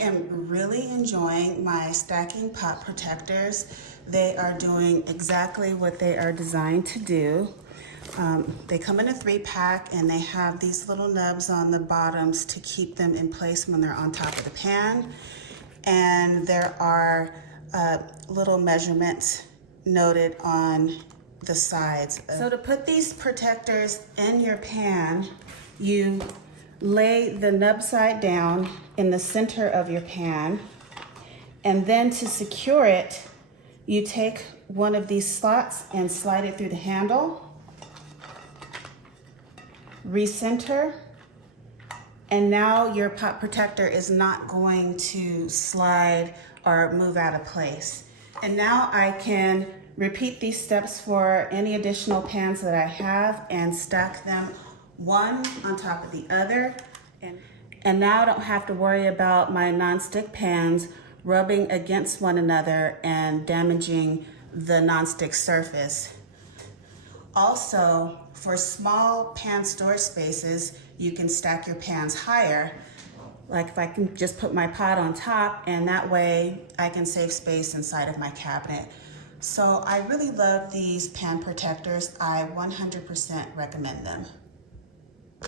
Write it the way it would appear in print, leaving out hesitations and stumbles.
am really enjoying my stacking pot protectors. They are doing exactly what they are designed to do. They come in a 3-pack and they have these little nubs on the bottoms to keep them in place when they're on top of the pan. And there are little measurements noted on the sides. So to put these protectors in your pan, you lay the nub side down in the center of your pan, and then to secure it, you take one of these slots and slide it through the handle, recenter, and now your pot protector is not going to slide or move out of place. And now I can repeat these steps for any additional pans that I have and stack them one on top of the other. And now I don't have to worry about my nonstick pans rubbing against one another and damaging the nonstick surface. Also, for small pan storage spaces, you can stack your pans higher. Like if I can just put my pot on top, and that way I can save space inside of my cabinet. So I really love these pan protectors. I 100% recommend them.